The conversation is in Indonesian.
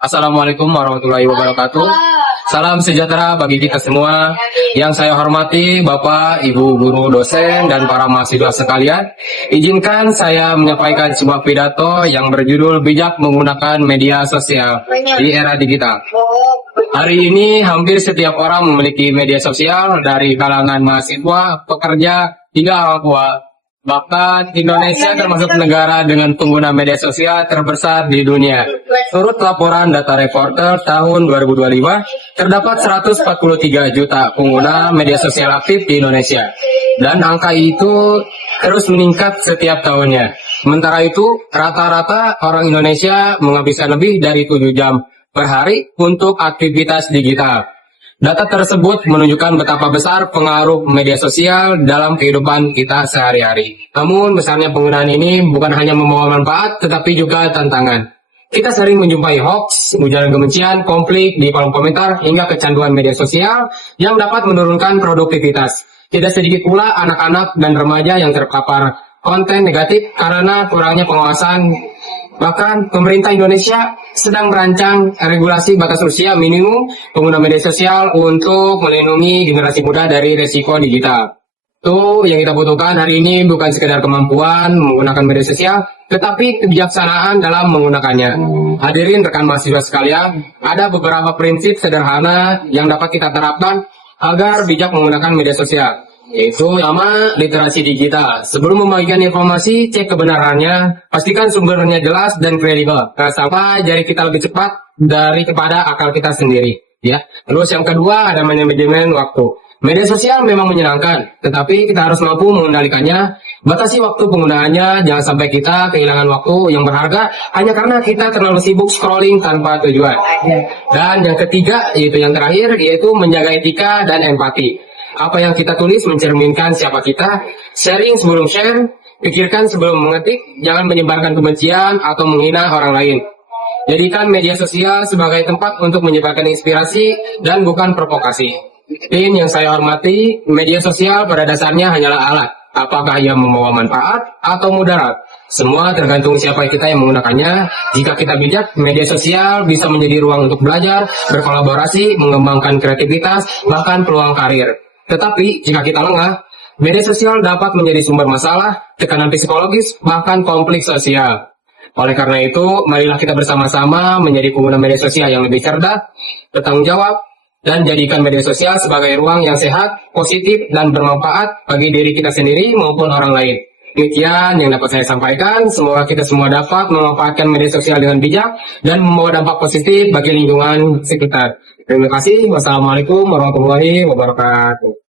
Assalamualaikum warahmatullahi wabarakatuh. Salam sejahtera bagi kita semua. Yang saya hormati Bapak, Ibu guru, dosen, dan para mahasiswa sekalian. Izinkan saya menyampaikan sebuah pidato yang berjudul bijak menggunakan media sosial di era digital. Hari ini hampir setiap orang memiliki media sosial, dari kalangan mahasiswa, pekerja, hingga orang tua. Bahkan Indonesia termasuk negara dengan pengguna media sosial terbesar di dunia. Menurut laporan Data Reporter tahun 2025, terdapat 143 juta pengguna media sosial aktif di Indonesia. Dan angka itu terus meningkat setiap tahunnya. Sementara itu, rata-rata orang Indonesia menghabiskan lebih dari 7 jam per hari untuk aktivitas digital. Data tersebut menunjukkan betapa besar pengaruh media sosial dalam kehidupan kita sehari-hari. Namun, besarnya penggunaan ini bukan hanya membawa manfaat, tetapi juga tantangan. Kita sering menjumpai hoax, ujaran kebencian, konflik di kolom komentar, hingga kecanduan media sosial yang dapat menurunkan produktivitas. Tidak sedikit pula anak-anak dan remaja yang terpapar konten negatif karena kurangnya pengawasan. Bahkan pemerintah Indonesia sedang merancang regulasi batas usia minimum pengguna media sosial untuk melindungi generasi muda dari resiko digital. Itu yang kita butuhkan hari ini, bukan sekedar kemampuan menggunakan media sosial, tetapi kebijaksanaan dalam menggunakannya. Hadirin rekan mahasiswa sekalian, ada beberapa prinsip sederhana yang dapat kita terapkan agar bijak menggunakan media sosial. Yaitu pertama, literasi digital. Sebelum membagikan informasi, cek kebenarannya, pastikan sumbernya jelas dan kredibel. Sampai jari kita lebih cepat daripada akal kita sendiri. Ya. Terus yang kedua, ada manajemen waktu. Media sosial memang menyenangkan, tetapi kita harus mampu mengendalikannya. Batasi waktu penggunaannya, jangan sampai kita kehilangan waktu yang berharga hanya karena kita terlalu sibuk scrolling tanpa tujuan. Dan yang ketiga, yaitu yang terakhir, yaitu menjaga etika dan empati. Apa yang kita tulis mencerminkan siapa kita. Sharing sebelum share, pikirkan sebelum mengetik, jangan menyebarkan kebencian atau menghina orang lain. Jadikan media sosial sebagai tempat untuk menyebarkan inspirasi dan bukan provokasi. Tim yang saya hormati, media sosial pada dasarnya hanyalah alat. Apakah ia membawa manfaat atau mudarat? Semua tergantung siapa kita yang menggunakannya. Jika kita bijak, media sosial bisa menjadi ruang untuk belajar, berkolaborasi, mengembangkan kreativitas, bahkan peluang karir. Tetapi, jika kita lengah, media sosial dapat menjadi sumber masalah, tekanan psikologis, bahkan konflik sosial. Oleh karena itu, marilah kita bersama-sama menjadi pengguna media sosial yang lebih cerdas, bertanggung jawab, dan jadikan media sosial sebagai ruang yang sehat, positif, dan bermanfaat bagi diri kita sendiri maupun orang lain. Demikian yang dapat saya sampaikan. Semoga kita semua dapat memanfaatkan media sosial dengan bijak dan membawa dampak positif bagi lingkungan sekitar. Terima kasih. Wassalamualaikum warahmatullahi wabarakatuh.